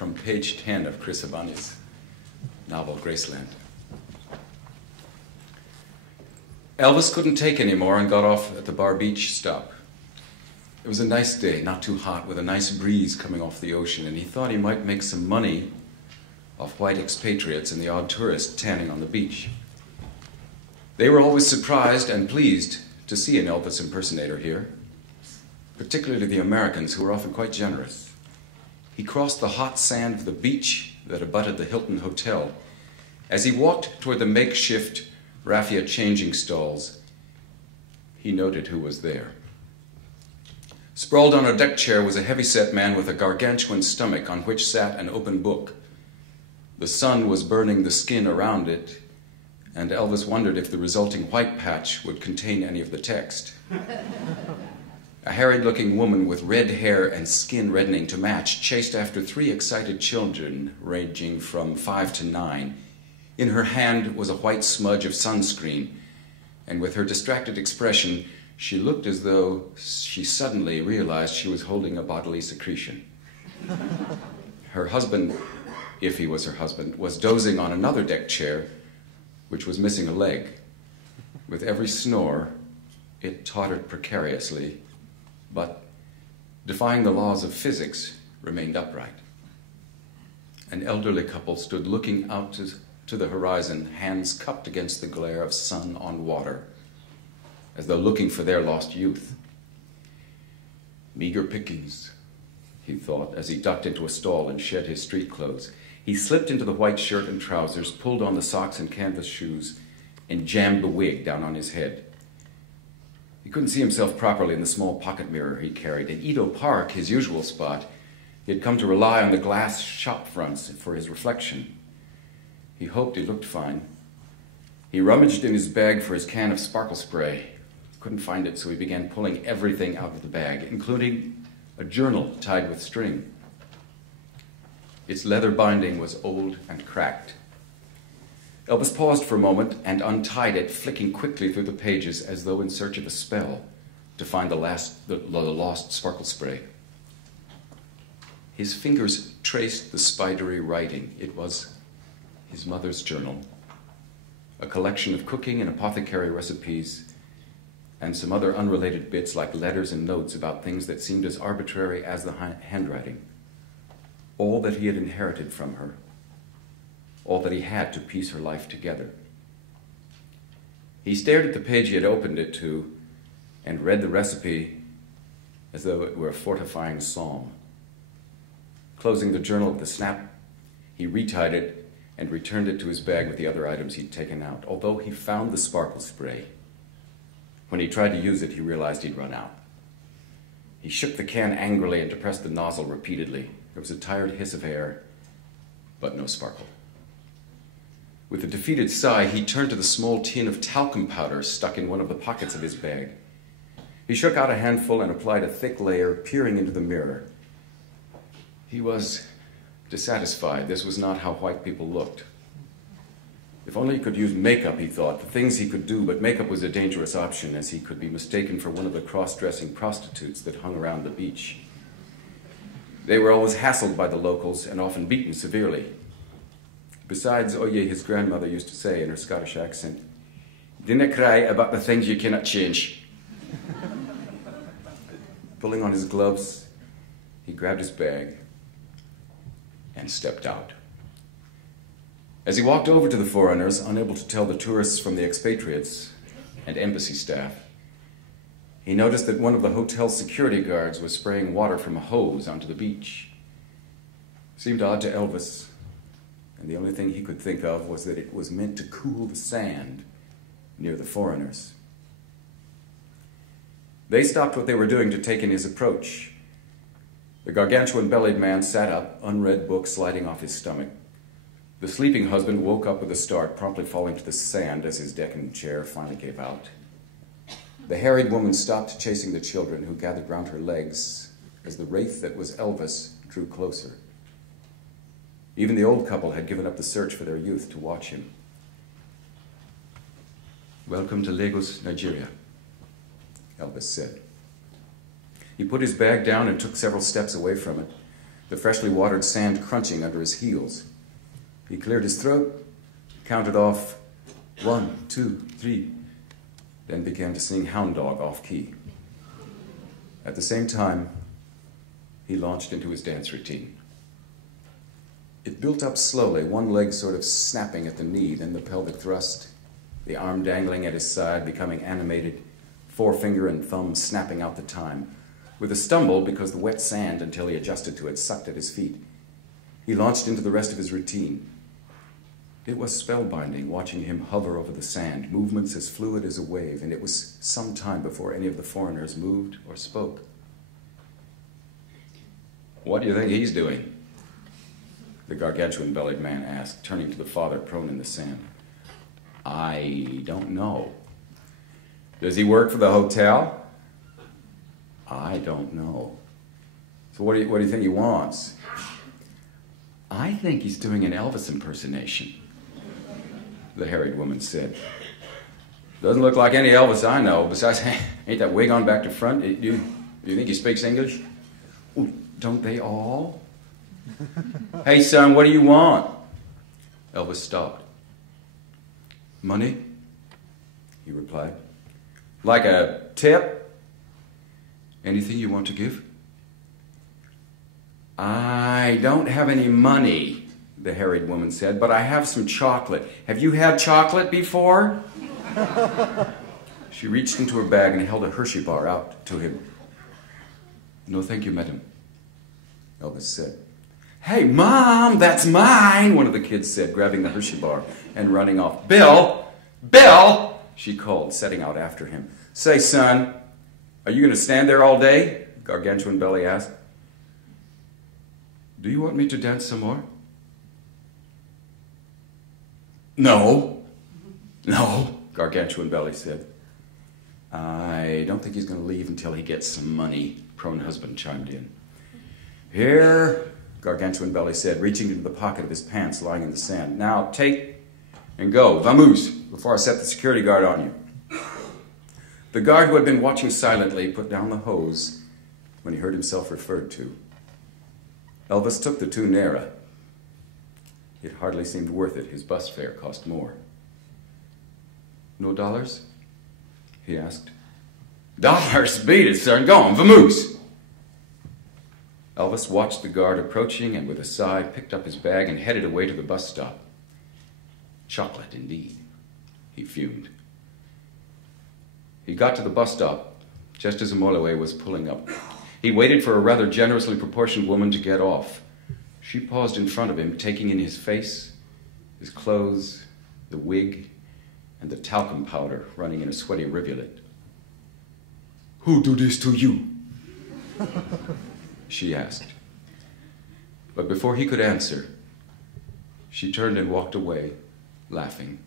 from page 10 of Chris Abani's novel, Graceland. Elvis couldn't take any more and got off at the Bar Beach stop. It was a nice day, not too hot, with a nice breeze coming off the ocean, and he thought he might make some money off white expatriates and the odd tourist tanning on the beach. They were always surprised and pleased to see an Elvis impersonator here, particularly the Americans, who were often quite generous. He crossed the hot sand of the beach that abutted the Hilton Hotel. As he walked toward the makeshift raffia changing stalls, he noted who was there. Sprawled on a deck chair was a heavy-set man with a gargantuan stomach on which sat an open book. The sun was burning the skin around it, and Elvis wondered if the resulting white patch would contain any of the text. A harried-looking woman with red hair and skin reddening to match chased after 3 excited children ranging from 5 to 9. In her hand was a white smudge of sunscreen, and with her distracted expression, she looked as though she suddenly realized she was holding a bodily secretion. Her husband, if he was her husband, was dozing on another deck chair, which was missing a leg. With every snore, it tottered precariously, but, defying the laws of physics, remained upright. An elderly couple stood looking out to the horizon, hands cupped against the glare of sun on water, as though looking for their lost youth. Meager pickings, he thought, as he ducked into a stall and shed his street clothes. He slipped into the white shirt and trousers, pulled on the socks and canvas shoes, and jammed the wig down on his head. He couldn't see himself properly in the small pocket mirror he carried. In Edo Park, his usual spot, he had come to rely on the glass shop fronts for his reflection. He hoped he looked fine. He rummaged in his bag for his can of sparkle spray. Couldn't find it, so he began pulling everything out of the bag, including a journal tied with string. Its leather binding was old and cracked. Elvis paused for a moment and untied it, flicking quickly through the pages as though in search of a spell to find the lost sparkle spray. His fingers traced the spidery writing. It was his mother's journal, a collection of cooking and apothecary recipes, and some other unrelated bits like letters and notes about things that seemed as arbitrary as the handwriting. All that he had inherited from her, all that he had to piece her life together. He stared at the page he had opened it to and read the recipe as though it were a fortifying psalm. Closing the journal with a snap, he retied it and returned it to his bag with the other items he'd taken out, although he found the sparkle spray. When he tried to use it, he realized he'd run out. He shook the can angrily and depressed the nozzle repeatedly. There was a tired hiss of air, but no sparkle. With a defeated sigh, he turned to the small tin of talcum powder stuck in one of the pockets of his bag. He shook out a handful and applied a thick layer, peering into the mirror. He was dissatisfied. This was not how white people looked. If only he could use makeup, he thought, the things he could do, but makeup was a dangerous option, as he could be mistaken for one of the cross-dressing prostitutes that hung around the beach. They were always hassled by the locals and often beaten severely. Besides, Oye, his grandmother used to say in her Scottish accent, "Dinna cry about the things you cannot change." Pulling on his gloves, he grabbed his bag and stepped out. As he walked over to the foreigners, unable to tell the tourists from the expatriates and embassy staff, he noticed that one of the hotel security guards was spraying water from a hose onto the beach. It seemed odd to Elvis, and the only thing he could think of was that it was meant to cool the sand near the foreigners. They stopped what they were doing to take in his approach. The gargantuan-bellied man sat up, unread book sliding off his stomach. The sleeping husband woke up with a start, promptly falling to the sand as his decking chair finally gave out. The harried woman stopped chasing the children, who gathered round her legs as the wraith that was Elvis drew closer. Even the old couple had given up the search for their youth to watch him. "Welcome to Lagos, Nigeria," Elvis said. He put his bag down and took several steps away from it. the freshly watered sand crunching under his heels. He cleared his throat, counted off 1, 2, 3, then began to sing Hound Dog off key. At the same time, he launched into his dance routine. It built up slowly, one leg sort of snapping at the knee, then the pelvic thrust, the arm dangling at his side, becoming animated, forefinger and thumb snapping out the time. With a stumble, because the wet sand, until he adjusted to it, sucked at his feet, he launched into the rest of his routine. It was spellbinding, watching him hover over the sand, movements as fluid as a wave, and it was some time before any of the foreigners moved or spoke. "What do you think he's doing?" the gargantuan-bellied man asked, turning to the father prone in the sand. "I don't know." "Does he work for the hotel?" "I don't know." "So what do you think he wants?" "I think he's doing an Elvis impersonation," the harried woman said. "Doesn't look like any Elvis I know. Besides, ain't that wig on back to front? Do you think he speaks English?" "Well, don't they all?" "Hey, son, what do you want?" Elvis stopped. "Money," he replied. "Like a tip?" "Anything you want to give?" "I don't have any money," the harried woman said, "but I have some chocolate. Have you had chocolate before?" She reached into her bag and held a Hershey bar out to him. "No, thank you, madam," Elvis said. "Hey, Mom, that's mine," one of the kids said, grabbing the Hershey bar and running off. "Bill! Bill!" she called, setting out after him. "Say, son, are you going to stand there all day?" Gargantuan Belly asked. "Do you want me to dance some more?" No, Gargantuan Belly said. "I don't think he's going to leave until he gets some money," prone husband chimed in. "Here," Gargantuan Belly said, reaching into the pocket of his pants lying in the sand. "Now take and go. Vamoose, before I set the security guard on you." The guard, who had been watching silently, put down the hose when he heard himself referred to. Elvis took the 2 naira. It hardly seemed worth it. His bus fare cost more. "No dollars?" he asked. "Dollars? Beat it, son. Go on, vamoose." Elvis watched the guard approaching and with a sigh picked up his bag and headed away to the bus stop. Chocolate, indeed, he fumed. He got to the bus stop just as Amolue was pulling up. He waited for a rather generously proportioned woman to get off. She paused in front of him, taking in his face, his clothes, the wig, and the talcum powder running in a sweaty rivulet. "Who do this to you?" she asked. But before he could answer, she turned and walked away, laughing.